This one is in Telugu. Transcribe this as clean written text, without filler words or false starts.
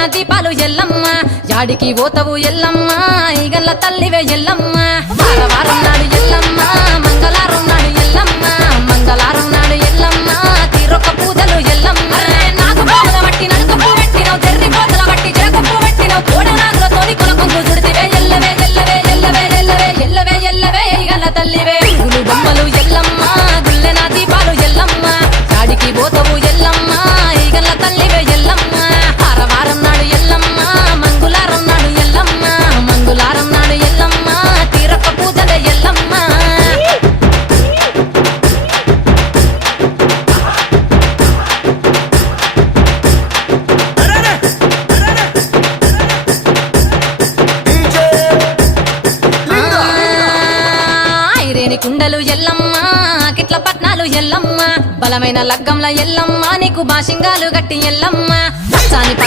గుల్లెన దీపాలు ఎల్లమ్మ యాడికి పోతవు ఎల్లమ్మ ఈగల్ల తల్లివే ఎల్లమ్మ వారం నాడు ఎల్లమ్మ మంగళారం నాడు ఎల్లమ్మ మంగళారం నాడు ఎల్లమ్మ తీరొక్క పూజలు ఎల్లమ్మ నాకు బాధ బట్టి నలుక పువ్వు పెట్టినవు జర్రి కోతల బట్టి జరగ పువ్వు పెట్టినవు కోడ నాగులతోని కొనకొంగు చుడితివే ఎల్లవే ఎల్లవే ఎల్లవే ఎల్లవే ఎల్లవే ఎల్లవే ఈగల్ల తల్లివే గులు బొమ్మలు ఎల్లమ్మ గుల్లెన దీపాలు ఎల్లమ్మ యాడికి పోతవు ఎల్లమ్మ ఈగల్ల తల్లివే ఎల్లమ్మ వారం నాడు ఎల్లమ్మ మంగళారం నాడు ఎల్లమ్మ మంగళారం నాడు ఎల్లమ్మ తీరొక్క పూజల ఎల్లమ్మ ఐరేని కుండలు ఎల్లమ్మ కిట్ల పట్నాలు ఎల్లమ్మ బలమైన లగ్గంల ఎల్లమ్మ నీకు బాషింగాలు గట్టి ఎల్లమ్మ పచ్చాని